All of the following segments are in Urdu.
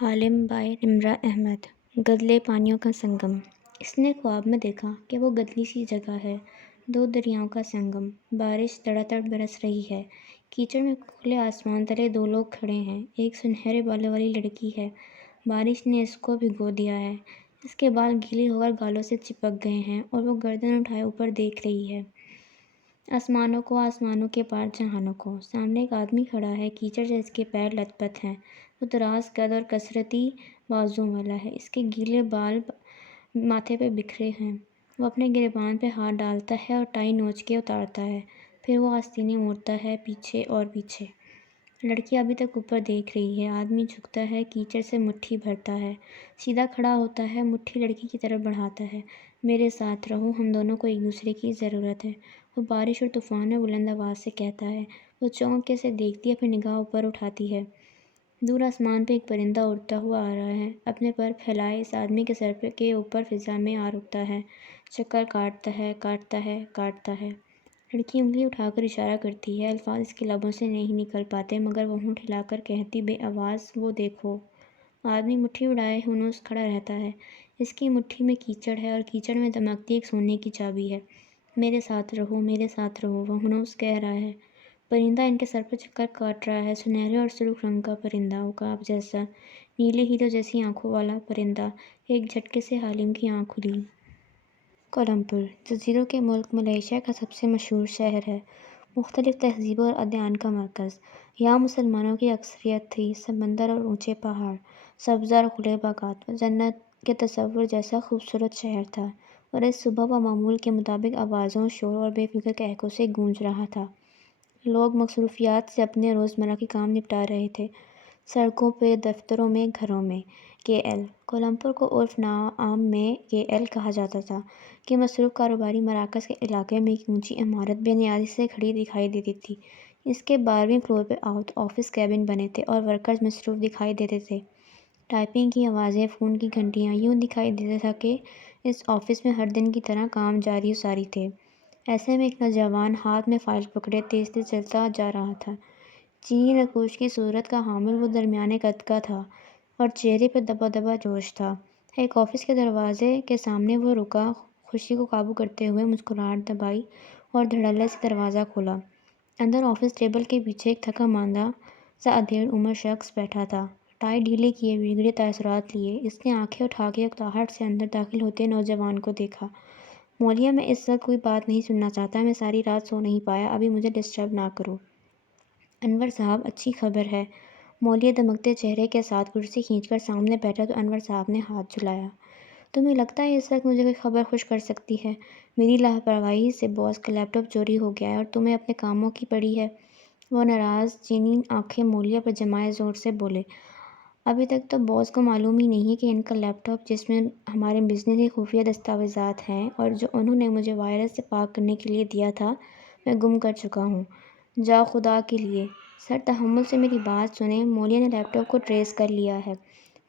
حالم بائے نمرہ احمد۔ گدلے پانیوں کا سنگم۔ اس نے خواب میں دیکھا کہ وہ گدلی سی جگہ ہے، دو دریاؤں کا سنگم۔ بارش دڑا دڑ برس رہی ہے۔ کیچڑ میں کھلے آسمان تلے دو لوگ کھڑے ہیں۔ ایک سنہرے بالوں والی لڑکی ہے، بارش نے اس کو بھگو دیا ہے۔ اس کے بال گیلے ہو کر گالوں سے چپک گئے ہیں اور وہ گردن اٹھائے اوپر دیکھ رہی ہے، آسمانوں کو، آسمانوں کے پار جہانوں کو۔ سامنے ایک آدمی کھڑا ہے، کیچڑ سے اس کے پیر لت پت ہیں۔ وہ دراز قد اور کثرتی بازوؤں والا ہے، اس کے گیلے بال ماتھے پہ بکھرے ہیں۔ وہ اپنے گریبان پہ ہاتھ ڈالتا ہے اور ٹائی نوچ کے اتارتا ہے، پھر وہ آستینیں موڑتا ہے، پیچھے اور پیچھے۔ لڑکی ابھی تک اوپر دیکھ رہی ہے۔ آدمی جھکتا ہے، کیچڑ سے مٹھی بھرتا ہے، سیدھا کھڑا ہوتا ہے، مٹھی لڑکی کی طرف بڑھاتا ہے۔ میرے ساتھ رہو، ہم دونوں کو ایک دوسرے کی ضرورت ہے، وہ بارش اور طوفان میں بلند آواز سے کہتا ہے۔ وہ چونک کے اسے دیکھتی ہے، پھر نگاہ اوپر اٹھاتی ہے۔ دور آسمان پہ ایک پرندہ اڑتا ہوا آ رہا ہے، اپنے پر پھیلائے اس آدمی کے سر کے اوپر فضا میں آ رکتا ہے، چکر کاٹتا ہے، کاٹتا ہے، کاٹتا ہے۔ لڑکی انگلی اٹھا کر اشارہ کرتی ہے، الفاظ اس کے لبوں سے نہیں نکل پاتے، مگر وہ ہونٹ ہلا کر کہتی بے آواز، وہ دیکھو۔ آدمی مٹھی اڑائے ہنوز کھڑا رہتا ہے، اس کی مٹھی میں کیچڑ ہے اور کیچڑ میں دمکتی ایک سونے کی چابی ہے۔ میرے ساتھ رہو، میرے ساتھ رہو، وہ ہنوز کہہ رہا ہے۔ پرندہ ان کے سر پہ چکر کاٹ رہا ہے، سنہرے اور سرخ رنگ کا پرندہ، عقاب جیسا، نیلے ہیروں جیسی آنکھوں والا پرندہ۔ ایک جھٹکے سے حالم کی آنکھ کھلی۔ کولمبو جزیروں کے ملک ملائیشیا کا سب سے مشہور شہر ہے، مختلف تہذیبوں اور ادیان کا مرکز۔ یہاں مسلمانوں کی اکثریت تھی۔ سمندر اور اونچے پہاڑ، سبزہ اور کھلے باغات، وہ جنت کے تصور جیسا خوبصورت شہر تھا، اور اس صبح وہ معمول کے مطابق آوازوں، شور اور بے فکر قہقہوں سے گونج رہا تھا۔ لوگ مصروفیات سے اپنے روزمرہ کے کام نپٹا رہے تھے، سڑکوں پہ، دفتروں میں، گھروں میں۔ کے ایل کولمبو کو عرف عام میں کے ایل کہا جاتا تھا کہ مصروف کاروباری مراکز کے علاقے میں ایک اونچی عمارت بے نیازی سے کھڑی دکھائی دیتی تھی۔ اس کے 12ویں فلور پہ آفس کیبن بنے تھے اور ورکرز مصروف دکھائی دیتے تھے۔ ٹائپنگ کی آوازیں، فون کی گھنٹیاں، یوں دکھائی دیتا تھا کہ اس آفس میں ہر دن کی طرح کام جاری و ساری تھے۔ ایسے میں ایک نوجوان ہاتھ میں فائل پکڑے تیز تیز چلتا جا رہا تھا۔ چینی نقوش کی صورت کا حامل وہ درمیانے قد کا تھا اور چہرے پہ دبا دبا جوش تھا۔ ایک آفس کے دروازے کے سامنے وہ رکا، خوشی کو قابو کرتے ہوئے مسکراہٹ دبائی اور دھڑلے سے دروازہ کھولا۔ اندر آفس ٹیبل کے پیچھے ایک تھکا ماندہ سا ادھیڑ عمر شخص بیٹھا تھا، ٹائی ڈھیلی کیے، بگڑے تاثرات لیے۔ اس نے آنکھیں اٹھا کے اکتاہٹ سے اندر داخل ہوتے نوجوان کو دیکھا۔ مولیا، میں اس وقت کوئی بات نہیں سننا چاہتا، میں ساری رات سو نہیں پایا، ابھی مجھے ڈسٹرب نہ کرو۔ انور صاحب، اچھی خبر ہے۔ مولیا دمکتے چہرے کے ساتھ کرسی کھینچ کر سامنے بیٹھا تو انور صاحب نے ہاتھ جھلایا۔ تمہیں لگتا ہے اس وقت مجھے کوئی خبر خوش کر سکتی ہے؟ میری لاپرواہی سے باس کا لیپ ٹاپ چوری ہو گیا ہے اور تمہیں اپنے کاموں کی پڑی ہے۔ وہ ناراض چینی آنکھیں مولیا پر جمائے زور سے بولے، ابھی تک تو باس کو معلوم ہی نہیں کہ ان کا لیپ ٹاپ، جس میں ہمارے بزنس کے خفیہ دستاویزات ہیں اور جو انہوں نے مجھے وائرس سے پاک کرنے کے لیے دیا تھا، میں گم کر چکا ہوں۔ جاؤ، خدا کے لیے۔ سر، تحمل سے میری بات سنیں، مولیا نے لیپ ٹاپ کو ٹریس کر لیا ہے۔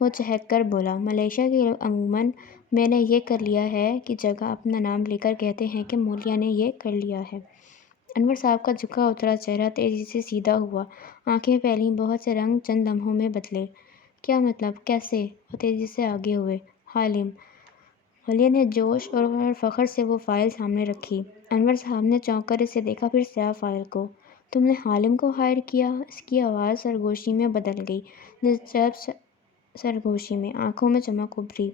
وہ چہک کر بولا، ملائیشیا کے لوگ عموماً میں نے یہ کر لیا ہے کی جگہ اپنا نام لے کر کہتے ہیں کہ مولیا نے یہ کر لیا ہے۔ انور صاحب کا جھکا اترا چہرہ تیزی سے سیدھا ہوا، آنکھیں پھیلیں، بہت سے رنگ چند لمحوں میں بدلے۔ کیا مطلب؟ کیسے؟ وہ تیزی سے آگے ہوئے۔ حالم۔ مولیا نے جوش اور فخر سے وہ فائل سامنے رکھی۔ انور صاحب نے چونک کر اسے دیکھا، پھر سیاہ فائل کو۔ تم نے حالم کو ہائر کیا؟ اس کی آواز سرگوشی میں بدل گئی، دلچسپ سرگوشی میں، آنکھوں میں چمک ابھری۔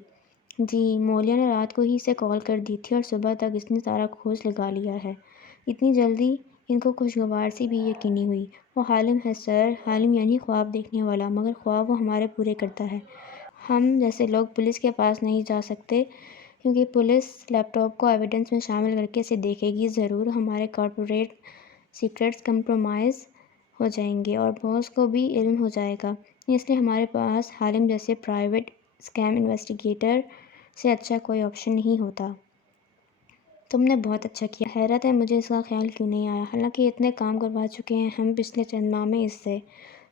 جی، مولیا نے رات کو ہی اسے کال کر دی تھی اور صبح تک اس نے سارا کھوج لگا لیا ہے۔ اتنی جلدی؟ ان کو خوشگوار سی بھی یقینی ہوئی۔ وہ حالم ہے سر، حالم یعنی خواب دیکھنے والا، مگر خواب وہ ہمارے پورے کرتا ہے۔ ہم جیسے لوگ پولیس کے پاس نہیں جا سکتے کیونکہ پولیس لیپ ٹاپ کو ایویڈنس میں شامل کر کے اسے دیکھے گی ضرور، ہمارے کارپوریٹ سیکرٹس کمپرومائز ہو جائیں گے اور باس کو بھی علم ہو جائے گا، اس لیے ہمارے پاس حالم جیسے پرائیویٹ اسکیم انویسٹیگیٹر سے اچھا کوئی آپشن نہیں ہوتا۔ تم نے بہت اچھا کیا، حیرت ہے مجھے اس کا خیال کیوں نہیں آیا، حالانکہ اتنے کام کروا چکے ہیں ہم پچھلے چند ماہ میں اس سے۔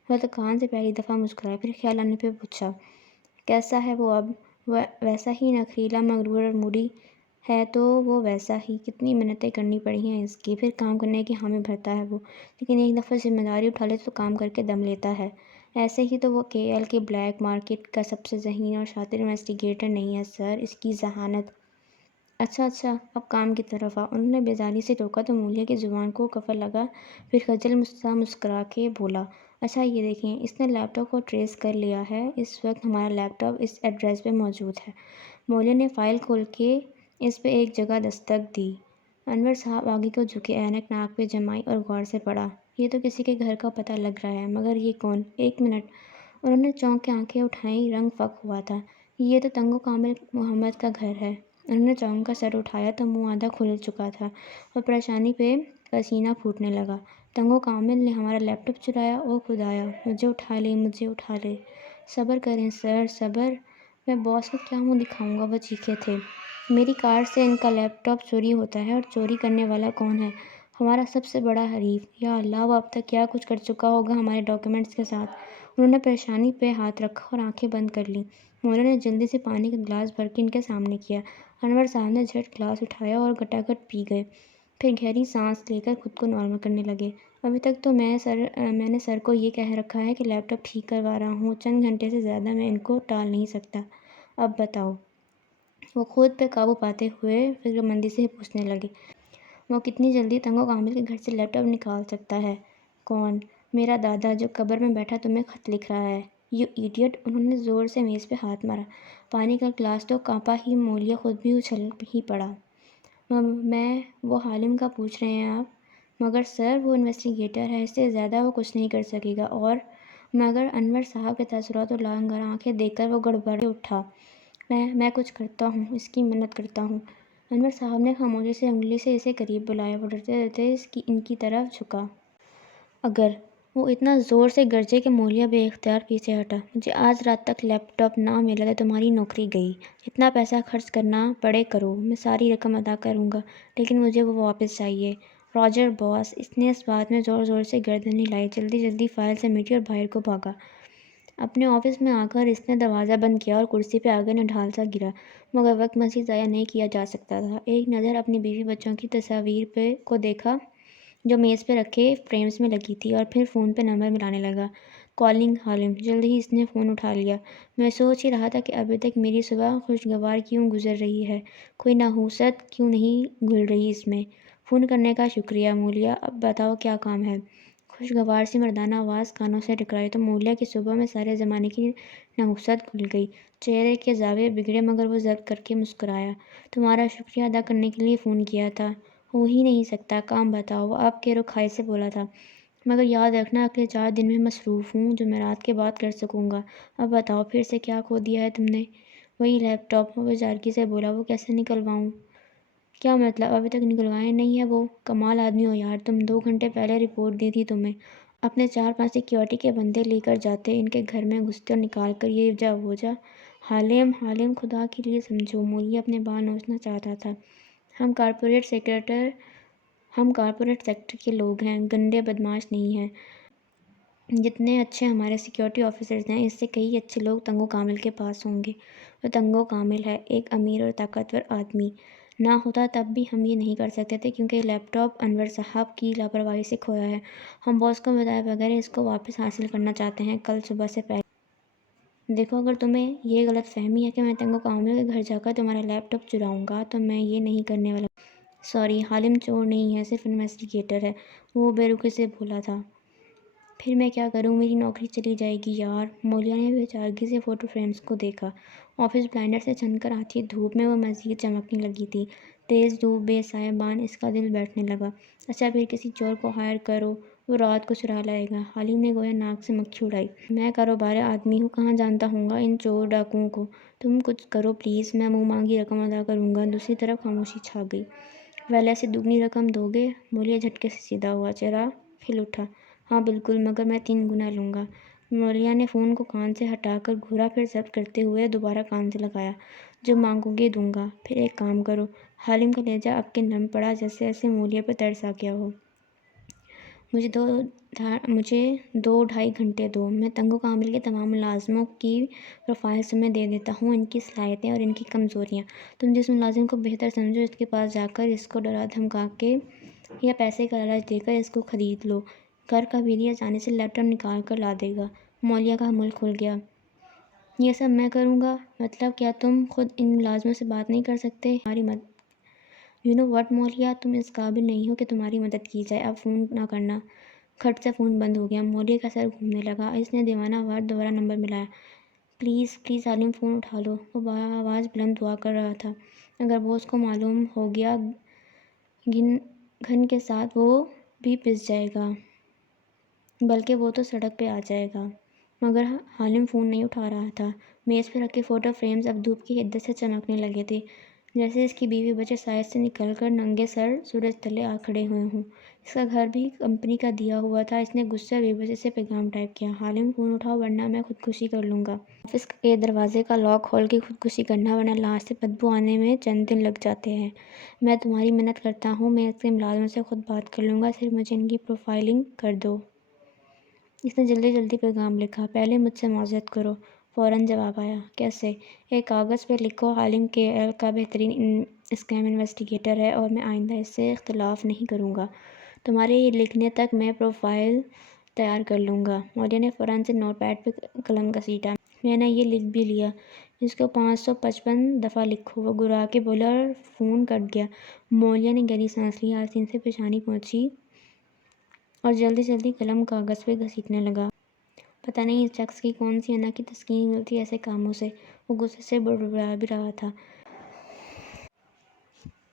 وہ دکان سے پہلی دفعہ مسکرائے، پھر خیال آنے پہ پوچھا، کیسا ہے وہ اب؟ ویسا ہی نخیلا، مغرور اور موڈی ہے تو وہ ویسا ہی، کتنی منتیں کرنی پڑی ہیں اس کی، پھر کام کرنے کی حامی بھرتا ہے وہ، لیکن ایک دفعہ ذمہ داری اٹھا لے تو کام کر کے دم لیتا ہے۔ ایسے ہی تو وہ کے ایل کی بلیک مارکیٹ کا سب سے ذہین اور شاطر انویسٹیگیٹر نہیں ہے سر، اس کی ذہانت۔ اچھا اب کام کی طرف آ، انہوں نے بیزاری سے ٹوکا تو مولیا کی زبان کو کفر لگا، پھر خجل سا مسکرا کے بولا، اچھا یہ دیکھیں، اس نے لیپ ٹاپ کو ٹریس کر لیا ہے، اس وقت ہمارا لیپ ٹاپ اس ایڈریس پہ موجود ہے۔ مولیا نے فائل کھول کے اس پہ ایک جگہ دستک دی۔ انور صاحب آگے کو جھکے، اینک ناک پہ جمائی اور غور سے پڑھا۔ یہ تو کسی کے گھر کا پتہ لگ رہا ہے، مگر یہ کون؟ ایک منٹ، انہوں نے چونک کے آنکھیں اٹھائیں، رنگ فک ہوا تھا۔ یہ تو تنگو کامل محمد کا گھر ہے۔ انہوں نے چونک کر سر اٹھایا تو منہ آدھا کھل چکا تھا اور پریشانی پہ پسینہ پھوٹنے لگا۔ تنگو کامل نے ہمارا لیپ ٹاپ چرایا؟ او خدایا، مجھے اٹھا لے۔ صبر کریں سر، صبر۔ میں باس کو کیا منہ دکھاؤں گا، وہ چیخے تھے۔ میری کار سے ان کا لیپ ٹاپ چوری ہوتا ہے، اور چوری کرنے والا کون ہے؟ ہمارا سب سے بڑا حریف۔ یا اللہ، وہ اب تک کیا کچھ کر چکا ہوگا ہمارے ڈاکیومنٹس کے ساتھ۔ انہوں نے پریشانی پہ ہاتھ رکھا اور آنکھیں بند کر لیں۔ مولا نے جلدی سے پانی کا گلاس بھر کے ان کے سامنے کیا۔ انور صاحب نے جھٹ گلاس اٹھایا اور گھٹا گھٹ پی گئے، پھر گہری سانس لے کر خود کو نارمل کرنے لگے۔ ابھی تک تو میں نے سر کو یہ کہہ رکھا ہے کہ لیپ ٹاپ ٹھیک کروا رہا ہوں، چند گھنٹے سے زیادہ میں ان کو ٹال نہیں سکتا۔ اب بتاؤ۔ وہ خود پہ قابو پاتے ہوئے فکر مندی سے پوچھنے لگے، وہ کتنی جلدی تنگو کامل کے گھر سے لیپ ٹاپ نکال سکتا ہے؟ کون؟ میرا دادا، جو قبر میں بیٹھا تمہیں خط لکھ رہا ہے۔ You idiot! انہوں نے زور سے میز پہ ہاتھ مارا۔ پانی کا گلاس تو کانپا ہی، مولیا خود بھی اچھل ہی پڑا۔ وہ حالم کا پوچھ رہے ہیں آپ؟ مگر سر، وہ انویسٹیگیٹر ہے، اس سے زیادہ وہ کچھ نہیں کر سکے گا۔ اور مگر انور صاحب کے تاثرات اور لانگار آنکھیں دیکھ کر وہ گڑبڑے اٹھا۔ میں کچھ کرتا ہوں، اس کی منت کرتا ہوں۔ انور صاحب نے خاموشی سے انگلی سے اسے قریب بلایا۔ وہ ڈرتے ڈرتے ان کی طرف جھکا۔ اگر وہ اتنا زور سے گرجے کہ مولیا بے اختیار پیچھے ہٹا، مجھے آج رات تک لیپ ٹاپ نہ ملا تو تمہاری نوکری گئی۔ جتنا پیسہ خرچ کرنا پڑے کرو، میں ساری رقم ادا کروں گا، لیکن مجھے وہ واپس چاہیے۔ راجر باس! اس نے اس بات میں زور زور سے گردن ہلائی، جلدی جلدی فائل سمیٹی اور باہر کو بھاگا۔ اپنے آفس میں آ کر اس نے دروازہ بند کیا اور کرسی پہ آگے نڈھال سا گرا، مگر وقت مزید ضائع نہیں کیا جا سکتا تھا۔ ایک نظر اپنی بیوی بچوں کی تصاویر کو دیکھا جو میز پہ رکھے فریمز میں لگی تھی، اور پھر فون پہ نمبر ملانے لگا۔ کالنگ حالم! جلد ہی اس نے فون اٹھا لیا۔ میں سوچ ہی رہا تھا کہ ابھی تک میری صبح خوشگوار کیوں گزر رہی ہے، کوئی نحوست کیوں نہیں گھل رہی اس میں۔ فون کرنے کا شکریہ مولیا، اب بتاؤ کیا کام ہے؟ خوشگوار سی مردانہ آواز کانوں سے ٹکرائی تو مولیا کی صبح میں سارے زمانے کی نحوست کھل گئی۔ چہرے کے زاویے بگڑے، مگر وہ ضبط کر کے مسکرایا۔ تمہارا شکریہ ادا کرنے کے لیے فون کیا تھا۔ ہو ہی نہیں سکتا، کام بتاؤ، وہ اب کے رکھائی سے بولا تھا۔ مگر یاد رکھنا، اگلے 4 دن میں مصروف ہوں، جمعرات کے بعد کر سکوں گا۔ اب بتاؤ، پھر سے کیا کھو دیا ہے تم نے؟ وہی لیپ ٹاپ، وہ بیزارگی سے بولا۔ وہ کیسے نکلواؤں؟ کیا مطلب، ابھی تک نکلوایا نہیں ہے؟ وہ کمال آدمی ہو یار تم، 2 گھنٹے پہلے رپورٹ دی تھی تمہیں۔ اپنے 4-5 سیکیورٹی کے بندے لے کر جاتے، ان کے گھر میں گھستے اور نکال کر یہ جا وہ جا۔ حالم، خدا کے لیے سمجھو۔ مولیا اپنے بال نوچنا چاہتا تھا۔ ہم کارپوریٹ سیکٹر کے لوگ ہیں، گندے بدماش نہیں ہیں۔ جتنے اچھے ہمارے سیکیورٹی آفیسرز ہیں، اس سے کئی اچھے لوگ تنگو کامل کے پاس ہوں گے۔ وہ تنگو کامل ہے، ایک امیر اور طاقتور آدمی۔ نہ ہوتا تب بھی ہم یہ نہیں کر سکتے تھے، کیونکہ لیپ ٹاپ انور صاحب کی لاپرواہی سے کھویا ہے۔ ہم باس کو بتائے بغیر اس کو واپس حاصل کرنا چاہتے ہیں، کل صبح سے پہلے۔ دیکھو، اگر تمہیں یہ غلط فہمی ہے کہ میں تنگو کامل کے گھر جا کر تمہارا لیپ ٹاپ چراؤں گا، تو میں یہ نہیں کرنے والا۔ سوری، حالم چور نہیں ہے، صرف انویسٹیگیٹر ہے، وہ بے رخی سے بولا تھا۔ پھر میں کیا کروں؟ میری نوکری چلی جائے گی یار۔ مولیا نے بےچارگی سے فوٹو فریمز کو دیکھا۔ آفس بلائنڈر سے چھن کر آتی دھوپ میں وہ مزید چمکنے لگی تھی۔ تیز دھوپ، بے سایہ بان، اس کا دل بیٹھنے لگا۔ اچھا، پھر کسی چور کو ہائر کرو، وہ رات کو چرا لائے گا۔ حالم نے گویا ناک سے مکھی اڑائی۔ میں کاروبار آدمی ہوں، کہاں جانتا ہوں گا ان چور ڈاکوؤں کو۔ تم کچھ کرو پلیز، میں منہ مانگی رقم ادا کروں گا۔ دوسری طرف خاموشی چھا گئی۔ ویل، ایسے دوگنی رقم دو گے؟ مولیا جھٹکے سے سیدھا ہوا، چہرہ کھل اٹھا۔ ہاں بالکل، مگر میں 3 گنا لوں گا۔ مولیا نے فون کو کان سے ہٹا کر گھورا، پھر ضبط کرتے ہوئے دوبارہ کان سے لگایا۔ جو مانگو گے دوں گا۔ پھر ایک کام کرو۔ حالم کا لہجہ اب کہ نم پڑا، جیسے ایسے مولیا پہ ترس آ گیا ہو۔ مجھے 2-2.5 گھنٹے دو، میں تنگو کامل کے تمام ملازموں کی پروفائلز تمہیں دے دیتا ہوں، ان کی صلاحیتیں اور ان کی کمزوریاں۔ تم جس ملازم کو بہتر سمجھو، اس کے پاس جا کر اس کو ڈرا دھمکا کے یا پیسے کا لالچ دے کر اس کو خرید لو۔ گھر کا بھیڑیا آسانی سے لیپ ٹاپ نکال کر لا دے گا۔ مولیا کا ملک کھل گیا۔ یہ سب میں کروں گا؟ مطلب کیا تم خود ان ملازموں سے بات نہیں کر سکتے؟ ہماری واٹ مولیا، تم اس قابل نہیں ہو کہ تمہاری مدد کی جائے، اب فون نہ کرنا۔ کھٹ سے فون بند ہو گیا۔ مولیا کا سر گھومنے لگا۔ اس نے دیوانہ وار دوبارہ number Malaya. Please please Alam, phone اٹھا لو۔ وہ آواز بلند ہوا کر رہا تھا۔ اگر باس کو معلوم ہو گیا گھن کے ساتھ وہ بھی پس جائے گا، بلکہ وہ تو سڑک پہ آ جائے گا۔ مگر عالم فون نہیں اٹھا رہا تھا۔ میز پہ رکھے فوٹو فریمز اب دھوپ کی حدت سے چمکنے لگے تھے، جیسے اس کی بیوی بچے سائے سے نکل کر ننگے سر سورج تلے آ کھڑے ہوئے ہوں۔ اس کا گھر بھی کمپنی کا دیا ہوا تھا۔ اس نے غصے بے بسی سے پیغام ٹائپ کیا: عالم، فون اٹھاؤ ورنہ میں خودکشی کر لوں گا۔ آفس کے دروازے کا لاک کھول کے خودکشی کرنا، ورنہ لاش سے بدبو آنے میں چند دن لگ جاتے ہیں۔ میں تمہاری منت کرتا ہوں، میں اس کے ملازموں سے خود بات کر لوں گا، صرف مجھے ان کی پروفائلنگ کر دو۔ اس نے جلدی جلدی پیغام لکھا: پہلے مجھ سے معذرت کرو۔ فوراً جواب آیا: کیسے؟ ایک کاغذ پہ لکھو: عالم KL کا بہترین اسکیم انویسٹیگیٹر ہے اور میں آئندہ اس سے اختلاف نہیں کروں گا۔ تمہارے یہ لکھنے تک میں پروفائل تیار کر لوں گا۔ مولیا نے فوراً سے نوٹ پیڈ پہ قلم گھسیٹا: میں نے یہ لکھ بھی لیا، اس کو 555 دفعہ لکھو۔ وہ گرا کے بولا اور فون کٹ گیا۔ مولیا نے گہری سانس لی، آستین سے پیشانی پہنچی اور جلدی جلدی قلم کاغذ پہ گھسیٹنے لگا۔ پتہ نہیں اس شخص کی کون سی انا کی تسکین ملتی ایسے کاموں سے۔ وہ غصے سے بڑبڑا بھی رہا تھا۔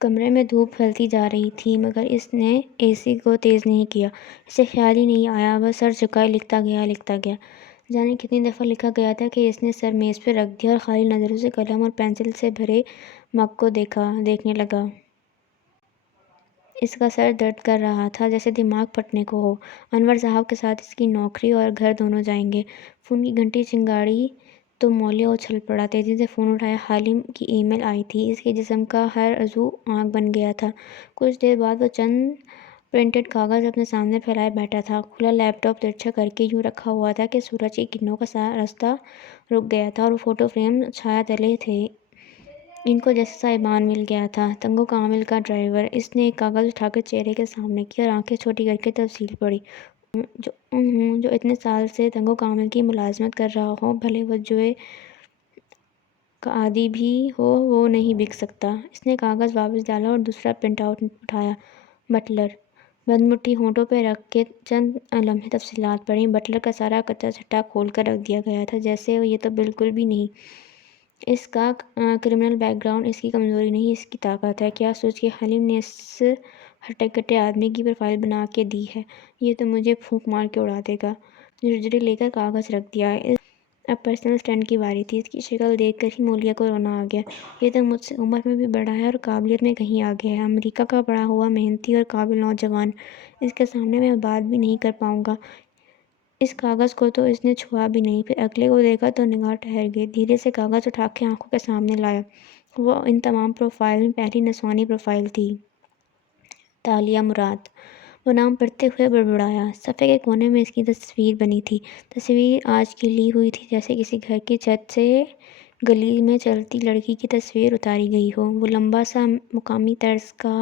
کمرے میں دھوپ پھیلتی جا رہی تھی، مگر اس نے AC کو تیز نہیں کیا۔ اسے خیال ہی نہیں آیا۔ وہ سر جھکائے لکھتا گیا۔ جانے کتنی دفعہ لکھا گیا تھا کہ اس نے سر میز پہ رکھ دیا اور خالی نظروں سے قلم اور پنسل سے بھرے مگ کو دیکھنے لگا۔ اس کا سر درد کر رہا تھا، جیسے دماغ پھٹنے کو ہو۔ انور صاحب کے ساتھ اس کی نوکری اور گھر دونوں جائیں گے۔ فون کی گھنٹی چنگاڑی تو مولیا اچھل پڑا۔ تیزی سے فون اٹھایا۔ عالم کی ای میل آئی تھی۔ اس کے جسم کا ہر عضو آگ بن گیا تھا۔ کچھ دیر بعد وہ چند پرنٹڈ کاغذ اپنے سامنے پھیلائے بیٹھا تھا۔ کھلا لیپ ٹاپ ترچھا کرکے یوں رکھا ہوا تھا کہ سورج کی کرنوں کا راستہ رک گیا تھا اور وہ فوٹو فریم چھایا تلے تھے۔ ان کو جیسے سائبان مل گیا تھا۔ تنگو کامل کا ڈرائیور۔ اس نے ایک کاغذ اٹھا کر چہرے کے سامنے کیا اور آنکھیں چھوٹی کر کے تفصیل پڑھی: جو اتنے سال سے تنگو کامل کی ملازمت کر رہا ہو، بھلے وہ جوئے کا عادی بھی ہو، وہ نہیں بک سکتا۔ اس نے کاغذ واپس ڈالا اور دوسرا پرنٹ آؤٹ اٹھایا: بٹلر۔ بند مٹھی ہونٹوں پہ رکھ کے چند لمحے تفصیلات پڑھیں۔ بٹلر کا سارا کچا چٹا کھول کر رکھ دیا گیا تھا، جیسے یہ تو بالکل بھی نہیں اس کا کرمنل بیک گراؤنڈ اس کی کمزوری نہیں، اس کی طاقت ہے۔ کیا سوچ کے عالم نے اس ہٹے کٹے آدمی کی پروفائل بنا کے دی ہے؟ یہ تو مجھے پھونک مار کے اڑا دے گا۔ جھرجھری لے کر کاغذ رکھ دیا۔ اب پرسنل اسسٹنٹ کی باری تھی۔ اس کی شکل دیکھ کر ہی مولیا کو رونا آ گیا۔ یہ تو مجھ سے عمر میں بھی بڑا ہے اور قابلیت میں کہیں آگے ہے۔ امریکہ کا پڑھا ہوا، محنتی اور قابل نوجوان۔ اس کے سامنے میں بات بھی نہیں کر پاؤں گا۔ اس کاغذ کو تو اس نے چھوا بھی نہیں۔ پھر اگلے کو دیکھا تو نگاہ ٹھہر گئی۔ دھیرے سے کاغذ اٹھا کے آنکھوں کے سامنے لایا۔ وہ ان تمام پروفائل میں پہلی نسوانی پروفائل تھی: تالیہ مراد۔ وہ نام پڑھتے ہوئے بڑبڑایا۔ صفحے کے کونے میں اس کی تصویر بنی تھی۔ تصویر آج کی لی ہوئی تھی، جیسے کسی گھر کی چھت سے گلی میں چلتی لڑکی کی تصویر اتاری گئی ہو۔ وہ لمبا سا مقامی طرز کا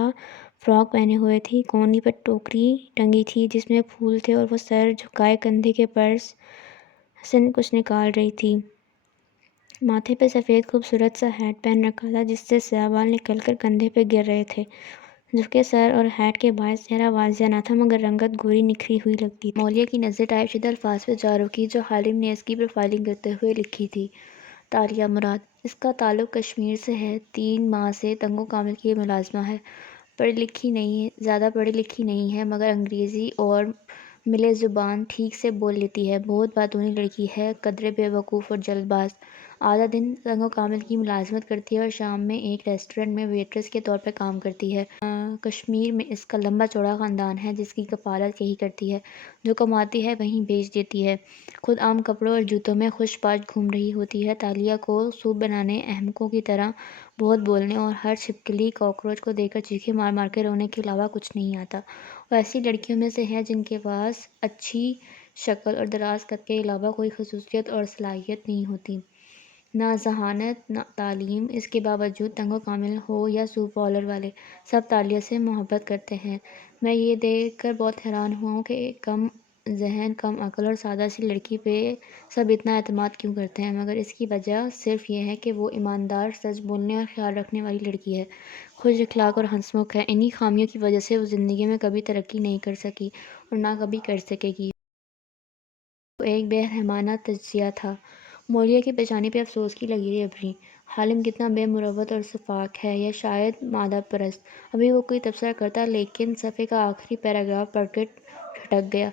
فراک پہنے ہوئے تھی۔ کونی پر ٹوکری ٹنگی تھی جس میں پھول تھے اور وہ سر جھکائے کندھے کے پرس سے کچھ نکال رہی تھی۔ ماتھے پہ سفید خوبصورت سا ہیٹ پہن رکھا تھا، جس سے سیاہ بال نکل کر کندھے پہ گر رہے تھے۔ جھکے سر اور ہیٹ کے باعث چہرہ واضح نہ تھا، مگر رنگت گوری نکھری ہوئی لگتی تھی۔ مولیا کی نظر ٹائپ شدہ الفاظ پہ جا رکی جو عالم نے اس کی پروفائلنگ کرتے ہوئے لکھی تھی: تالیہ مراد۔ اس کا تعلق کشمیر سے ہے۔ 3 ماہ سے تنگو کامل کی ملازمہ ہے۔ زیادہ پڑھی لکھی نہیں ہے، مگر انگریزی اور ملے زبان ٹھیک سے بول لیتی ہے۔ بہت باتونی لڑکی ہے، قدرے بے وقوف اور جلد باز۔ آدھا دن تنگو کامل کی ملازمت کرتی ہے اور شام میں ایک ریسٹورنٹ میں ویٹریس کے طور پر کام کرتی ہے۔ کشمیر میں اس کا لمبا چوڑا خاندان ہے، جس کی کفالت یہی کرتی ہے۔ جو کماتی ہے وہیں بیچ دیتی ہے۔ خود عام کپڑوں اور جوتوں میں خوش پاش گھوم رہی ہوتی ہے۔ تالیہ کو سوپ بنانے، احمقوں کی طرح بہت بولنے اور ہر چھپکلی کاکروچ کو دیکھ کر چیخیں مار مار کے رونے کے علاوہ کچھ نہیں آتا۔ وہ ایسی لڑکیوں میں سے ہے جن کے پاس اچھی شکل اور دراز قد کے علاوہ کوئی خصوصیت اور صلاحیت نہیں ہوتی۔ نہ ذہانت، نہ تعلیم۔ اس کے باوجود تنگو کامل ہو یا سوپ پارلر والے، سب تالیہ سے محبت کرتے ہیں۔ میں یہ دیکھ کر بہت حیران ہوا ہوں کہ کم ذہن، کم عقل اور سادہ سی لڑکی پہ سب اتنا اعتماد کیوں کرتے ہیں؟ مگر اس کی وجہ صرف یہ ہے کہ وہ ایماندار، سچ بولنے اور خیال رکھنے والی لڑکی ہے، خوش اخلاق اور ہنسمکھ ہے۔ انہی خامیوں کی وجہ سے وہ زندگی میں کبھی ترقی نہیں کر سکی اور نہ کبھی کر سکے گی۔ وہ ایک بے رحمانہ تجزیہ تھا۔ مولیا کی پیشانی پہ افسوس کی لکیریں ابھریں۔ حالم کتنا بے مروت اور شفاق ہے، یا شاید مادہ پرست۔ ابھی وہ کوئی تبصرہ کرتا، لیکن صفحے کا آخری پیراگراف پڑھ کے ٹھٹک گیا۔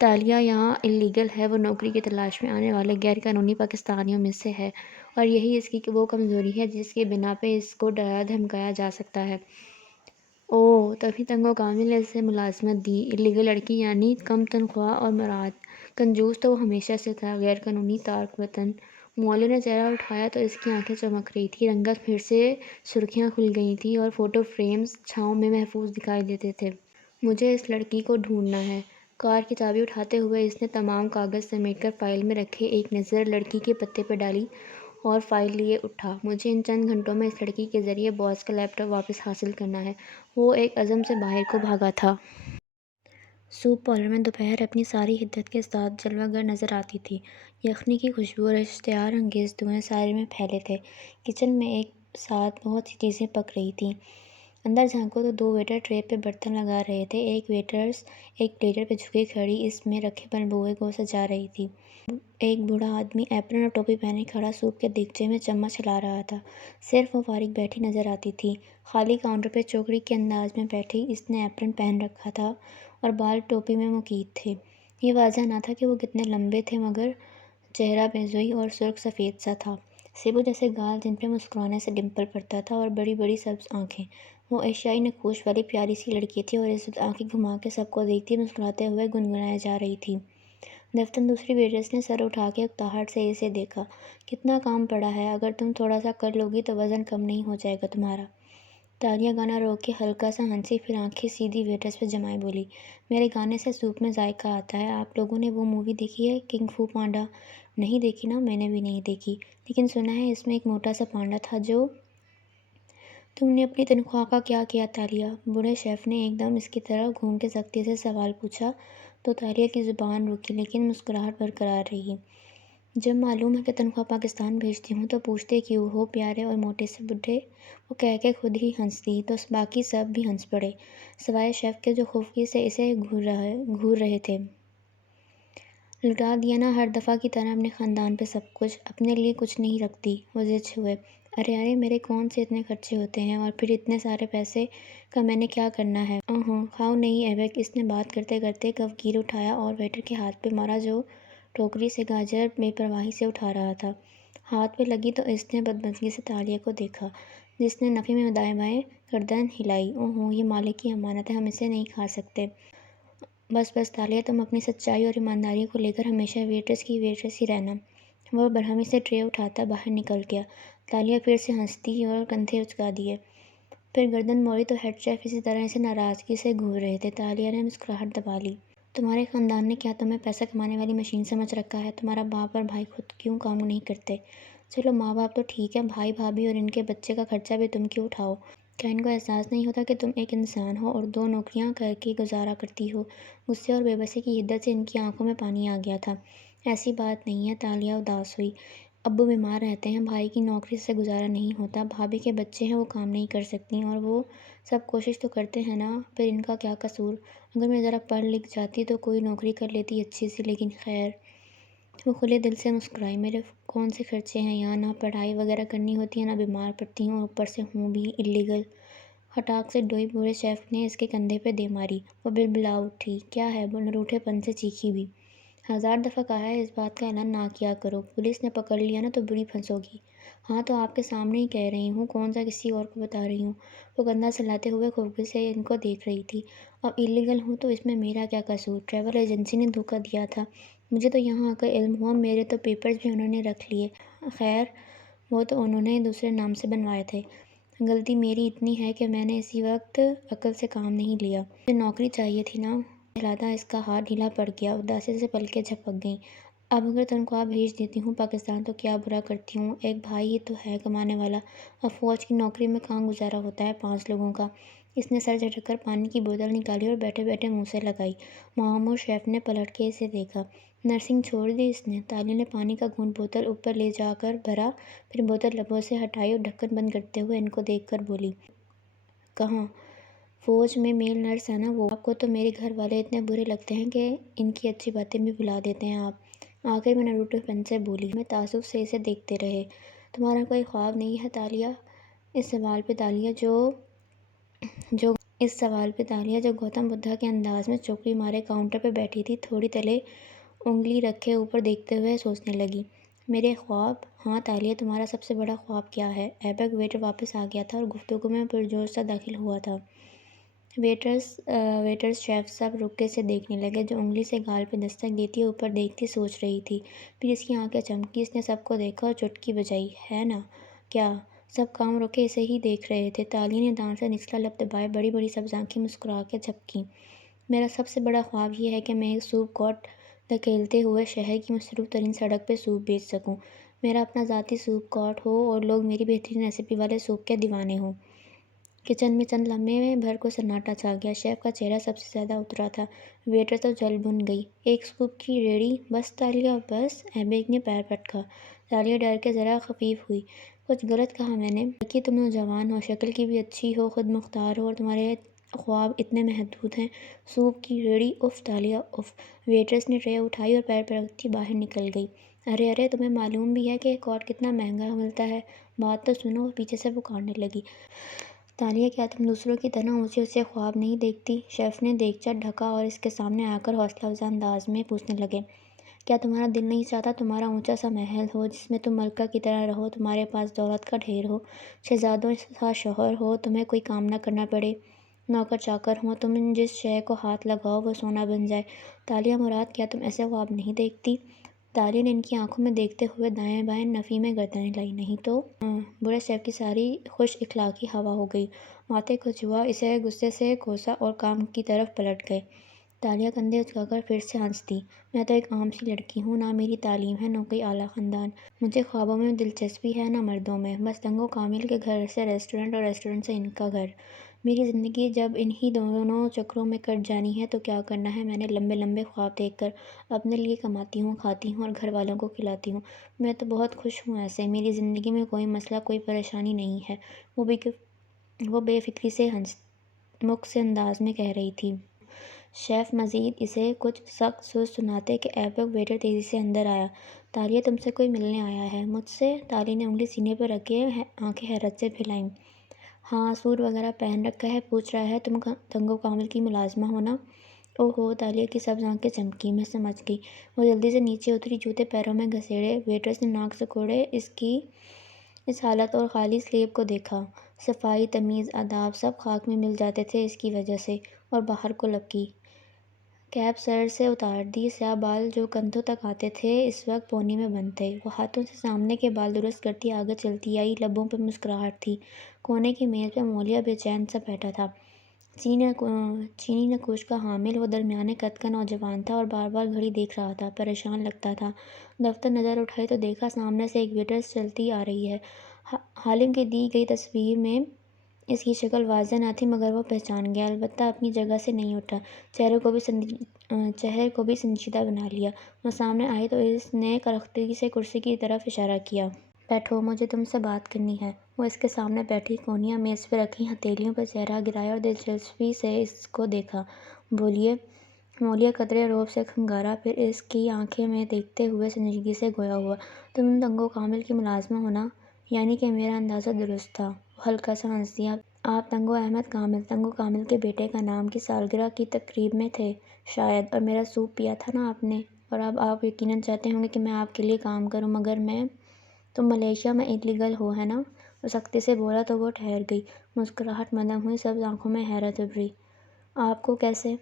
تالیہ یہاں اللیگل ہے، وہ نوکری کی تلاش میں آنے والے غیر قانونی پاکستانیوں میں سے ہے، اور یہی اس کی وہ کمزوری ہے جس کی بنا پہ اس کو ڈرایا دھمکایا جا سکتا ہے۔ اوہ، تبھی تنگو کامل نے اسے ملازمت دی۔ اللیگل لڑکی یعنی کم تنخواہ اور مراد۔ کنجوس تو وہ ہمیشہ سے تھا، غیر قانونی تارک وطن۔ مولوی نے چہرہ اٹھایا تو اس کی آنکھیں چمک رہی تھیں، رنگت پھر سے سرخیاں کھل گئی تھیں اور فوٹو فریمز چھاؤں میں محفوظ دکھائی دیتے تھے۔ مجھے اس لڑکی کو ڈھونڈنا ہے۔ کار کی چابی اٹھاتے ہوئے اس نے تمام کاغذ سمیٹ کر فائل میں رکھے، ایک نظر لڑکی کے پتے پہ ڈالی اور فائل لیے اٹھا۔ مجھے ان چند گھنٹوں میں اس لڑکی کے ذریعے باس کا لیپ ٹاپ واپس حاصل کرنا ہے۔ وہ ایک عزم سے باہر کو بھاگا تھا۔ سوپ پارلر میں دوپہر اپنی ساری حدت کے ساتھ جلوہ گر نظر آتی تھی۔ یخنی کی خوشبو اور اشتہار انگیز دھوئیں سارے میں پھیلے تھے۔ کچن میں ایک ساتھ بہت سی چیزیں پک رہی تھیں۔ اندر جھانکو تو دو ویٹر ٹرے پہ برتن لگا رہے تھے، ایک ویٹرس ایک پلیٹر پہ جھکی کھڑی اس میں رکھے ملبوئے کو سجا رہی تھی۔ ایک بوڑھا آدمی ایپرن اور ٹوپی پہنے کھڑا سوپ کے دیگچے میں چمچ ہلا رہا تھا۔ صرف وہ فارغ بیٹھی نظر آتی تھی۔ خالی کاؤنٹر پہ چوکڑی کے انداز میں بیٹھی، اس نے ایپرن پہن رکھا تھا اور بال ٹوپی میں مکید تھے۔ یہ واضح نہ تھا کہ وہ کتنے لمبے تھے، مگر چہرہ بیضوئی اور سرخ سفید سا تھا، سیبو جیسے گال جن پہ مسکرانے سے ڈمپل پڑتا تھا، اور بڑی بڑی سبز آنکھیں۔ وہ ایشیائی نقوش والی پیاری سی لڑکی تھی اور اس وقت آنکھیں گھما کے سب کو دیکھتی مسکراتے ہوئے گنگنائے جا رہی تھی۔ دفتر دوسری ویٹرس نے سر اٹھا کے اکتاہٹ سے اسے دیکھا۔ کتنا کام پڑا ہے، اگر تم تھوڑا سا کر لوگی تو وزن کم نہیں ہو جائے گا تمہارا؟ تالیہ گانا روک کے ہلکا سا ہنسی، پھر آنکھیں سیدھی ویٹرس پہ جمائے بولی، میرے گانے سے سوپ میں ذائقہ آتا ہے۔ آپ لوگوں نے وہ مووی دیکھی ہے کنگ فو پانڈا؟ نہیں دیکھی نا؟ میں نے بھی نہیں دیکھی، لیکن سنا ہے اس میں ایک موٹا سا پانڈا تھا جو… تم نے اپنی تنخواہ کا کیا کیا تالیہ؟ بوڑھے شیف نے ایک دم اس کی طرف گھوم کے سختی سے سوال پوچھا تو تالیہ کی زبان رکی، لیکن مسکراہٹ برقرار رہی۔ جب معلوم ہے کہ تنخواہ پاکستان بھیجتی ہوں تو پوچھتے کیوں ہو پیارے اور موٹے سے بڈھے؟ وہ کہہ کے خود ہی ہنس دی تو باقی سب بھی ہنس پڑے، سوائے شیف کے جو خفگی سے اسے گھور رہے تھے۔ لٹا دیا نا ہر دفعہ کی طرح اپنے خاندان پہ سب کچھ، اپنے لیے کچھ نہیں رکھتی؟ وہ ضج ہوئے۔ ارے میرے کون سے اتنے خرچے ہوتے ہیں، اور پھر اتنے سارے پیسے کا میں نے کیا کرنا ہے؟ کھاؤ نہیں ایبک، اس نے بات کرتے کرتے کفگیر اٹھایا اور ویٹر کے ہاتھ پہ مارا جو ٹوکری سے گاجر بے پرواہی سے اٹھا رہا تھا۔ ہاتھ پہ لگی تو اس نے بدمزگی سے تالیہ کو دیکھا، جس نے نفی میں دائیں بائیں گردن ہلائی۔ یہ مالک کی امانت ہے، ہم اسے نہیں کھا سکتے۔ بس تالیہ، تم اپنی سچائی اور ایمانداری کو لے کر ہمیشہ ویٹرس کی ویٹرس ہی رہنا۔ وہ برہمی سے ٹرے اٹھاتا باہر نکل گیا۔ تالیہ پھر سے ہنسی اور کندھے اچکا دیے، پھر گردن موڑی تو ہیڈ شیف اسی طرح اسے ناراضگی سے گھور رہے تھے۔ تالیہ نے مسکراہٹ دبا لی۔ تمہارے خاندان نے کیا تمہیں پیسہ کمانے والی مشین سمجھ رکھا ہے؟ تمہارا باپ اور بھائی خود کیوں کام نہیں کرتے؟ چلو ماں باپ تو ٹھیک ہے، بھائی بھابھی اور ان کے بچے کا خرچہ بھی تم کیوں اٹھاؤ؟ کیا ان کو احساس نہیں ہوتا کہ تم ایک انسان ہو اور دو نوکریاں کر کے گزارا کرتی ہو؟ غصے اور بے بسی کی حدت سے ان کی آنکھوں میں پانی آ گیا تھا۔ ایسی بات نہیں ہے، تالیہ اداس ہوئی۔ ابو بیمار رہتے ہیں، بھائی کی نوکری سے گزارا نہیں ہوتا، بھابھی کے بچے ہیں وہ کام نہیں کر سکتی، اور وہ سب کوشش تو کرتے ہیں نا، پھر ان کا کیا قصور؟ اگر میں ذرا پڑھ لکھ جاتی تو کوئی نوکری کر لیتی اچھی سی، لیکن خیر۔ وہ کھلے دل سے مسکرائی، میرے کون سے خرچے ہیں یہاں؟ نہ پڑھائی وغیرہ کرنی ہوتی ہے، نہ بیمار پڑتی ہوں، اور اوپر سے ہوں بھی اللیگل۔ ہٹاک سے ڈوئی بوڑھے شیف نے اس کے کندھے پہ دے ماری۔ وہ بلبلا اٹھی۔ کیا ہے؟ وہ نروٹھے پن سے چیخی بھی۔ 1000 دفعہ کہا ہے اس بات کا اعلان نہ کیا کرو، پولیس نے پکڑ لیا نا تو بری پھنسو گی۔ ہاں تو آپ کے سامنے ہی کہہ رہی ہوں، کون سا کسی اور کو بتا رہی ہوں؟ وہ کندھا سلاتے ہوئے خفگی سے ان کو دیکھ رہی تھی۔ اب اللیگل ہوں تو اس میں میرا کیا قصور؟ ٹریول ایجنسی نے دھوکہ دیا تھا مجھے تو یہاں آ کر علم ہوا، میرے تو پیپرز بھی انہوں نے رکھ لیے۔ خیر وہ تو انہوں نے دوسرے نام سے بنوائے تھے، غلطی میری اتنی ہے کہ میں نے اسی وقت عقل سے کام نہیں لیا۔ مجھے نوکری چاہیے تھی نا۔ کہلاتا اس کا ہاتھ ڈھیلا پڑ گیا، اداسی سے پلکیں جھپک گئیں۔ اب اگر تنخواہ بھیج دیتی ہوں پاکستان تو کیا برا کرتی ہوں؟ ایک بھائی ہی تو ہے کمانے والا، اب فوج کی نوکری میں کہاں گزارا ہوتا ہے 5 لوگوں کا؟ اس نے سر جھٹک کر پانی کی بوتل نکالی اور بیٹھے بیٹھے منہ سے لگائی۔ معمر شیف نے پلٹ کے اسے دیکھا۔ نرسنگ چھوڑ دی اس نے؟ تالیہ نے پانی کا گھونٹ بوتل اوپر لے جا کر بھرا، پھر بوتل لبوں سے ہٹائی اور ڈھکن بند کرتے ہوئے ان کو دیکھ کر بولی، کہاں؟ فوج میں میل نرس ہے نا وہ۔ آپ کو تو میرے گھر والے اتنے برے لگتے ہیں کہ ان کی اچھی باتیں بھی بھلا دیتے ہیں آپ۔ آخر میں نروٹو پن سے بولی۔ ہمیں تعجب سے اسے دیکھتے رہے۔ تمہارا کوئی خواب نہیں ہے تالیہ؟ اس سوال پہ تالیہ جو گوتم بدھا کے انداز میں چوکڑی مارے کاؤنٹر پہ بیٹھی تھی، تھوڑی تلے انگلی رکھے اوپر دیکھتے ہوئے سوچنے لگی۔ میرے خواب؟ ہاں تالیہ، تمہارا سب سے بڑا خواب کیا ہے؟ ایبک ویٹر واپس آ گیا تھا اور گفتگو میں پرجوش سا داخل ہوا تھا۔ ویٹرز شیف سب رک کے اسے دیکھنے لگے، جو انگلی سے گال پہ دستک دیتی اوپر دیکھتی سوچ رہی تھی۔ پھر اس کی آنکھیں چمکی، اس نے سب کو دیکھا اور چٹکی بجائی، ہے نا؟ کیا؟ سب کام روکے اسے ہی دیکھ رہے تھے۔ تالیہ نے دانت سے نچلا لب دبائے، بڑی بڑی سبز آنکھیں مسکرا کے جھپکیں۔ میرا سب سے بڑا خواب یہ ہے کہ میں ایک سوپ کارٹ دھکیلتے ہوئے شہر کی مصروف ترین سڑک پہ سوپ بیچ سکوں، میرا اپنا ذاتی سوپ کارٹ ہو اور لوگ میری بہترین ریسیپی والے سوپ کے دیوانے ہوں۔ کچن میں چند لمحے بھر کو سناٹا چھا گیا۔ شیف کا چہرہ سب سے زیادہ اترا تھا۔ ویٹر تو جل بھن گئی۔ ایک سوپ کی ریڑھی؟ بس تالیہ بس؟ ایبک نے پیر پٹکا۔ تالیہ ڈر کے ذرا خفیف ہوئی۔ کچھ غلط کہا میں نے؟ لڑکی تم نوجوان ہو، شکل کی بھی اچھی ہو، خود مختار ہو، اور تمہارے خواب اتنے محدود ہیں۔ سوپ کی ریڑھی؟ اف تالیہ اف۔ ویٹرس نے ٹرے اٹھائی اور پیر پٹکتی باہر نکل گئی۔ ارے ارے، تمہیں معلوم بھی ہے کہ ایک کارٹ کتنا مہنگا ملتا ہے؟ بات تو سنو۔ وہ پیچھے سے پکارنے لگی، تالیہ کیا تم دوسروں کی طرح اونچے اونچے خواب نہیں دیکھتی؟ شیف نے دیگچا ڈھکا اور اس کے سامنے آ کر حوصلہ افزا انداز میں پوچھنے لگے، کیا تمہارا دل نہیں چاہتا تمہارا اونچا سا محل ہو جس میں تم ملکہ کی طرح رہو، تمہارے پاس دولت کا ڈھیر ہو، شہزادوں سا شوہر ہو، تمہیں کوئی کام نہ کرنا پڑے، نوکر چاکر ہوں، تم جس شے کو ہاتھ لگاؤ وہ سونا بن جائے؟ تالیہ مراد، کیا تم ایسے خواب نہیں دیکھتی؟ تالیہ نے ان کی آنکھوں میں دیکھتے ہوئے دائیں بائیں نفی میں گردن ہلائی۔ نہیں تو؟ برے شیف کی ساری خوش اخلاقی ہوا ہو گئی۔ ماتھے کچھ ہوا، اسے غصے سے کوسا اور کام کی طرف پلٹ گئے۔ تالیہ کندھے اچکا کر پھر سے ہنس دی۔ میں تو ایک عام سی لڑکی ہوں، نہ میری تعلیم ہے نہ کوئی اعلیٰ خاندان، مجھے خوابوں میں دلچسپی ہے نہ مردوں میں، بس تنگو کامل کے گھر سے ریسٹورنٹ اور ریسٹورنٹ سے ان کا گھر۔ میری زندگی جب انہی دونوں چکروں میں کٹ جانی ہے تو کیا کرنا ہے؟ میں نے لمبے لمبے خواب دیکھ کر اپنے لیے کماتی ہوں، کھاتی ہوں اور گھر والوں کو کھلاتی ہوں۔ میں تو بہت خوش ہوں ایسے، میری زندگی میں کوئی مسئلہ کوئی پریشانی نہیں ہے، وہ بے فکری سے مکھ سے انداز میں کہہ رہی تھی۔ شیف مزید اسے کچھ سخت سوچ سناتے کہ ایبک ویٹر تیزی سے اندر آیا۔ تالیہ تم سے کوئی ملنے آیا ہے؟ مجھ سے؟ تالیہ نے انگلی سینے پر رکھ کے آنکھیں حیرت سے پھیلائیں۔ ہاں، سوٹ وغیرہ پہن رکھا ہے، پوچھ رہا ہے تم تنگو کامل کی ملازمہ ہو نا؟ اوہو، تالیہ کی سبز آنکھیں چمکیں، میں سمجھ گئی۔ وہ جلدی سے نیچے اتری، جوتے پیروں میں گھسیڑے۔ ویٹرس نے ناک سے کوڑے اس کی اس حالت اور خالی سلیب کو دیکھا۔ صفائی، تمیز، آداب سب خاک میں مل جاتے تھے اس کی وجہ سے، اور باہر کو لپکی کیپ سر سے اتار دی۔ سیاہ بال جو کندھوں تک آتے تھے اس وقت پونی میں بند تھے۔ وہ ہاتھوں سے سامنے کے بال درست کرتی آگے چلتی آئی، لبوں پہ مسکراہٹ تھی۔ کونے کی میز پہ مولیہ بے چین سا بیٹھا تھا، چینی نقوش کا حامل۔ وہ درمیانے قد کا نوجوان تھا اور بار بار گھڑی دیکھ رہا تھا، پریشان لگتا تھا۔ دفتر نظر اٹھائی تو دیکھا سامنے سے ایک ویٹرس چلتی آ رہی ہے۔ حالم کی دی گئی تصویر میں اس کی شکل واضح نہ تھی مگر وہ پہچان گیا، البتہ اپنی جگہ سے نہیں اٹھا، چہرے کو بھی سنجیدہ بنا لیا۔ وہ سامنے آئی تو اس نے کرختگی سے کرسی کی طرف اشارہ کیا۔ بیٹھو، مجھے تم سے بات کرنی ہے۔ وہ اس کے سامنے بیٹھی، کونیاں میز پہ رکھی ہتھیلیوں پر چہرہ گرایا اور دلچسپی سے اس کو دیکھا۔ بولیے؟ مولیہ قدرے رعب سے کھنگارا، پھر اس کی آنکھیں میں دیکھتے ہوئے سنجیدگی سے گویا ہوا، تم تنگو کامل کی ملازمہ ہو نا؟ یعنی کہ میرا اندازہ درست تھا؟ وہ ہلکا سا ہنس دیا۔ آپ تنگو احمد کامل، تنگو کامل کے بیٹے کا نام کی سالگرہ کی تقریب میں تھے شاید، اور میرا سوپ پیا تھا نا آپ نے، اور اب آپ یقیناً چاہتے ہوں گے کہ میں آپ کے لیے کام کروں، مگر تم ملیشیا میں انلیگل ہو، ہے نا؟ وہ سختی سے بولا تو وہ ٹھہر گئی، مسکراہٹ مدھم ہوئی، سبز آنکھوں میں حیرت ابھری۔ آپ کو کیسے؟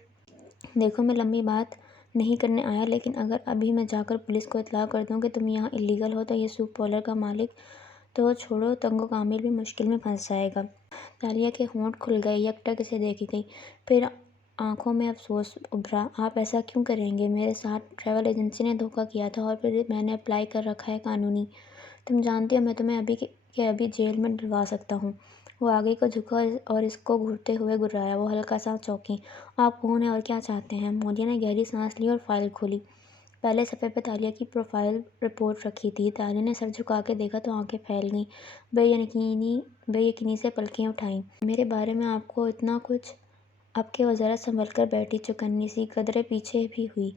دیکھو، میں لمبی بات نہیں کرنے آیا، لیکن اگر ابھی میں جا کر پولیس کو اطلاع کر دوں کہ تم یہاں انلیگل ہو تو یہ سوپ پارلر کا مالک تو چھوڑو، تنگو کامل بھی مشکل میں پھنس جائے گا۔ تالیہ کے ہونٹ کھل گئے، یک ٹک اسے دیکھی گئی، پھر آنکھوں میں ابھر ابھرا۔ آپ ایسا کیوں کریں گے؟ میرے ساتھ ٹریول ایجنسی نے دھوکہ کیا تھا اور پھر میں نے اپلائی کر رکھا ہے قانونی۔ تم جانتی ہو میں تمہیں ابھی کے ابھی جیل میں ڈلوا سکتا ہوں۔ وہ آگے کو جھکا اور اس کو گھورتے ہوئے گرایا۔ وہ ہلکا سا چونکی۔ آپ کون ہیں اور کیا چاہتے ہیں؟ مولیا نے گہری سانس لی اور فائل کھولی۔ پہلے صفحے پہ تالیہ کی پروفائل رپورٹ رکھی تھی۔ تالیہ نے سر جھکا کے دیکھا تو آنکھیں پھیل گئیں۔ بے یقینی سے پلکیں اٹھائیں۔ میرے بارے میں آپ کو اتنا کچھ؟ اب کہ وہ ذرا سنبھل کر بیٹھی، چوکنی سی، قدرے پیچھے بھی ہوئی۔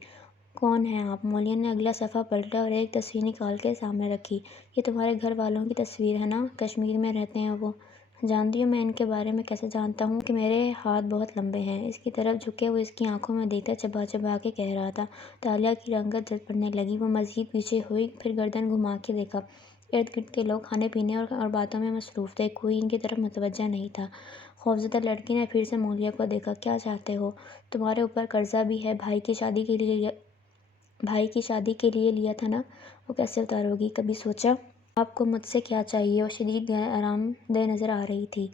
کون ہیں آپ؟ مولیا نے اگلا صفحہ پلٹا اور ایک تصویر نکال کے سامنے رکھی۔ یہ تمہارے گھر والوں کی تصویر ہے نا؟ کشمیر میں رہتے ہیں وہ؟ جانتی ہوں۔ میں ان کے بارے میں کیسے جانتا ہوں کہ میرے ہاتھ بہت لمبے ہیں؟ اس کی طرف جھکے وہ اس کی آنکھوں میں دیکھتا چبا چبا کے کہہ رہا تھا۔ تالیہ کی رنگت جھٹ پڑنے لگی۔ وہ مزید پیچھے ہوئی، پھر گردن گھما کے دیکھا۔ ارد گرد کے لوگ کھانے پینے اور باتوں میں مصروف تھے، کوئی ان کی طرف متوجہ نہیں تھا۔ خوفزدہ لڑکی نے پھر سے مولیا کو دیکھا۔ کیا چاہتے ہو؟ تمہارے اوپر قرضہ بھی ہے، بھائی کی شادی کے لیے لیا تھا نا؟ وہ کیسے اتارو گی؟ کبھی سوچا؟ آپ کو مجھ سے کیا چاہیے؟ وہ شدید غیر آرام دہ نظر آ رہی تھی۔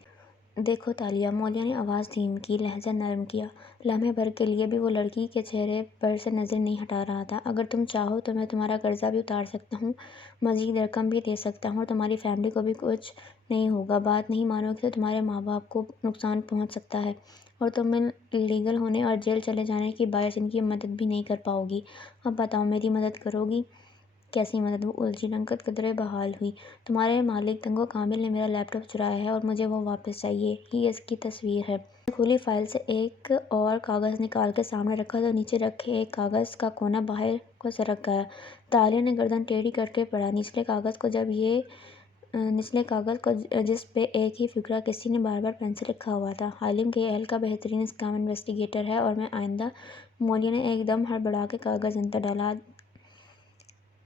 دیکھو تالیہ، مولیا نے آواز دھیم کی، لہجہ نرم کیا۔ لمحے بھر کے لیے بھی وہ لڑکی کے چہرے پر سے نظر نہیں ہٹا رہا تھا۔ اگر تم چاہو تو میں تمہارا قرضہ بھی اتار سکتا ہوں، مزید رقم بھی دے سکتا ہوں اور تمہاری فیملی کو بھی کچھ نہیں ہوگا۔ بات نہیں مانو گی تو تمہارے ماں باپ کو نقصان پہنچ سکتا ہے اور تم انلیگل ہونے اور جیل چلے جانے کے باعث ان کی مدد بھی نہیں کر پاؤ گی۔ اب بتاؤ، میری مدد کرو گی؟ کیسی مدد؟ وہ الجھی، رنگت قدرے بحال ہوئی۔ تمہارے مالک تنگو کامل نے میرا لیپ ٹاپ چرایا ہے اور مجھے وہ واپس چاہیے۔ یہ اس کی تصویر ہے۔ اس نے کھولی فائل سے ایک اور کاغذ نکال کے سامنے رکھا تو نیچے رکھے ایک کاغذ کا کونا باہر کو سرک گیا۔ تالیہ نے گردن ٹیڑھی کر کے پڑھا، نچلے کاغذ کو جس پہ ایک ہی فقرہ کسی نے بار بار پین سے لکھا ہوا تھا: حالم کے اہل کا بہترین اسکام انویسٹیگیٹر ہے اور میں آئندہ۔ مولیا نے ایک دم ہڑبڑا کے کاغذ اندر ڈالا۔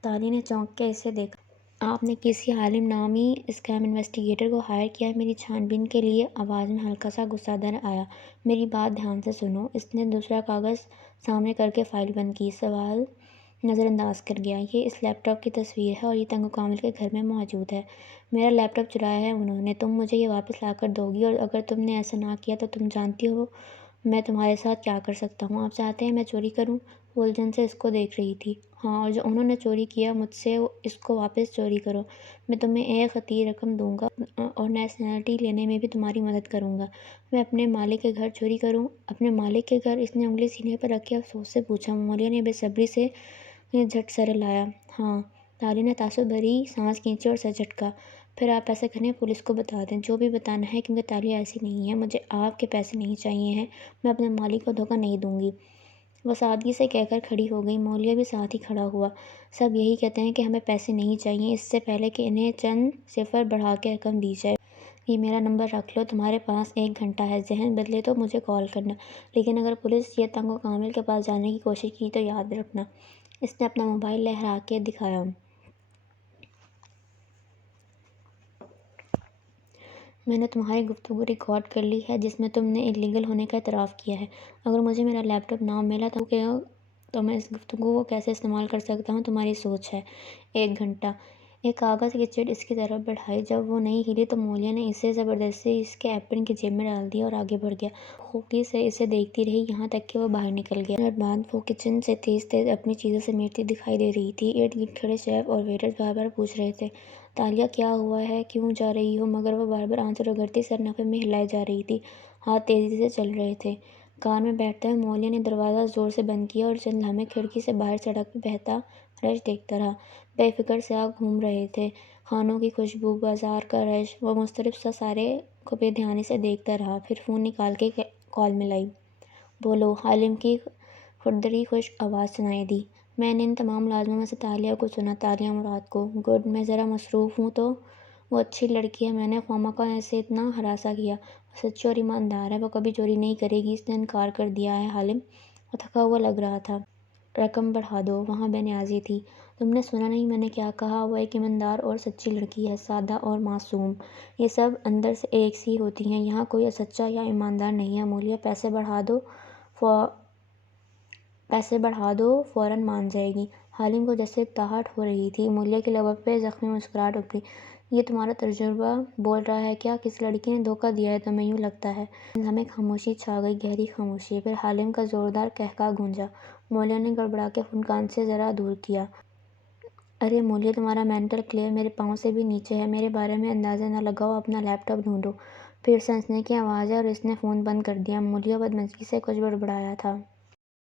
تالیہ نے چونک کے اسے دیکھا۔ آپ نے کسی حالم نامی اسکام انویسٹیگیٹر کو ہائر کیا ہے میری چھان بین کے لیے؟ آواز میں ہلکا سا غصہ در آیا۔ میری بات دھیان سے سنو۔ اس نے دوسرا کاغذ سامنے کر کے فائل بند کی، سوال نظر انداز کر گیا۔ یہ اس لیپ ٹاپ کی تصویر ہے اور یہ تنگو کامل کے گھر میں موجود ہے۔ میرا لیپ ٹاپ چرایا ہے انہوں نے۔ تم مجھے یہ واپس لا کر دو گی اور اگر تم نے ایسا نہ کیا تو تم جانتی ہو میں تمہارے ساتھ کیا کر سکتا ہوں۔ آپ چاہتے ہیں میں چوری کروں؟ وہ الجھن سے اس کو دیکھ رہی تھی۔ ہاں، اور جو انہوں نے چوری کیا مجھ سے اس کو واپس چوری کرو۔ میں تمہیں ایک خطیر رقم دوں گا اور نیشنلٹی لینے میں بھی تمہاری مدد کروں گا۔ میں اپنے مالک کے گھر چوری کروں؟ اپنے مالک کے گھر؟ اس نے انگلی سینے پر رکھ کے افسوس سے پوچھا۔ مولیا نے بے صبری سے جھٹ سر ہلایا۔ ہاں۔ تالیہ نے تعصب بھری سانس کھینچی اور سر جھٹکا۔ پھر آپ ایسا کریں، پولیس کو بتا دیں، جو بھی بتانا ہے، کیونکہ تالیہ ایسی نہیں ہے۔ مجھے آپ کے پیسے نہیں چاہیے ہیں، میں اپنے مالک کو دھوکہ نہیں دوں گی۔ وہ سادگی سے کہہ کر کھڑی ہو گئی۔ مولیا بھی ساتھ ہی کھڑا ہوا۔ سب یہی کہتے ہیں کہ ہمیں پیسے نہیں چاہیے اس سے پہلے کہ انہیں چند صفر بڑھا کے رقم دی جائے۔ یہ میرا نمبر رکھ لو، تمہارے پاس 1 گھنٹہ ہے، ذہن بدلے تو مجھے کال کرنا، لیکن اگر پولیس یہ تنگو کامل کے پاس جانے کی کوشش کی تو یاد رکھنا۔ اس نے اپنا موبائل لہرا کے دکھایا۔ میں نے تمہاری گفتگو ریکارڈ کر لی ہے جس میں تم نے انلیگل ہونے کا اعتراف کیا ہے۔ اگر مجھے میرا لیپ ٹاپ نہ ملا تو میں اس گفتگو کو کیسے استعمال کر سکتا ہوں تمہاری سوچ ہے۔ 1 گھنٹہ۔ ایک کاغذ کی چٹ اس کی طرف بڑھائی۔ جب وہ نہیں ہلی تو مولیا نے اسے زبردستی اس کے ایپرن کی جیب میں ڈال دیا اور آگے بڑھ گیا۔ وہ خوبصورتی سے اسے دیکھتی رہی یہاں تک کہ وہ باہر نکل گیا۔ 1 منٹ بعد وہ کچن سے تیز تیز اپنی چیزیں سمیٹتی دکھائی دے رہی تھی۔ ارد گرد کھڑے شیف اور ویٹرز بار بار پوچھ رہے تھے: تالیہ، کیا ہوا ہے؟ کیوں جا رہی ہو؟ مگر وہ بار بار آنسر رگڑتی سر نفے میں ہلائے جا رہی تھی۔ ہاتھ تیزی سے چل رہے تھے۔ کار میں بیٹھتے ہوئے مولیا نے دروازہ زور سے بند کیا اور چند لمحے کھڑکی سے باہر سڑک پہ بہتا رش دیکھتا رہا۔ بے فکر سیاح گھوم رہے تھے، کھانوں کی خوشبو، بازار کا رش۔ وہ مضطرب سا سارے کو بے دھیانی سے دیکھتا رہا، پھر فون نکال کے کال ملائی۔ بولو، حالم کی کھردری خشک آواز سنائی دی۔ میں نے ان تمام ملازموں میں سے تالیہ کو چنا۔ تالیہ مراد کو؟ گڈ، میں ذرا مصروف ہوں تو۔ وہ اچھی لڑکی ہے، میں نے خواہ اسے اتنا ہراساں کیا۔ وہ سچی اور ایماندار ہے، وہ کبھی چوری نہیں کرے گی۔ اس نے انکار کر دیا ہے حالم؟ وہ تھکا ہوا لگ رہا تھا۔ رقم بڑھا دو، وہاں بے نیازی تھی۔ تم نے سنا نہیں میں نے کیا کہا؟ وہ ایک ایماندار اور سچی لڑکی ہے، سادہ اور معصوم۔ یہ سب اندر سے ایک سی ہوتی ہیں، یہاں کوئی سچا یا ایماندار نہیں ہے۔ مولیا، پیسے بڑھا دو، فوراً مان جائے گی۔ حالم کو جیسے تاہٹ ہو رہی تھی۔ مولیا کے لبوں پہ زخمی مسکراہٹ ابھری۔ یہ تمہارا تجربہ بول رہا ہے کیا؟ کسی لڑکی نے دھوکہ دیا ہے تمہیں، یوں لگتا ہے؟ چند لمحے خاموشی چھا گئی، گہری خاموشی۔ پھر حالم کا زوردار قہقہہ گونجا۔ مولیا نے گڑبڑا کے فون کان سے ذرا دور کیا۔ ارے مولیا، تمہارا مینٹل کلیئر میرے پاؤں سے بھی نیچے ہے۔ میرے بارے میں اندازہ نہ لگاؤ، اپنا لیپ ٹاپ ڈھونڈو۔ پھر سنسنی کی آواز ہے اور اس نے فون بند کر دیا۔ مولیو بدمزگی سے کچھ بڑبڑایا تھا۔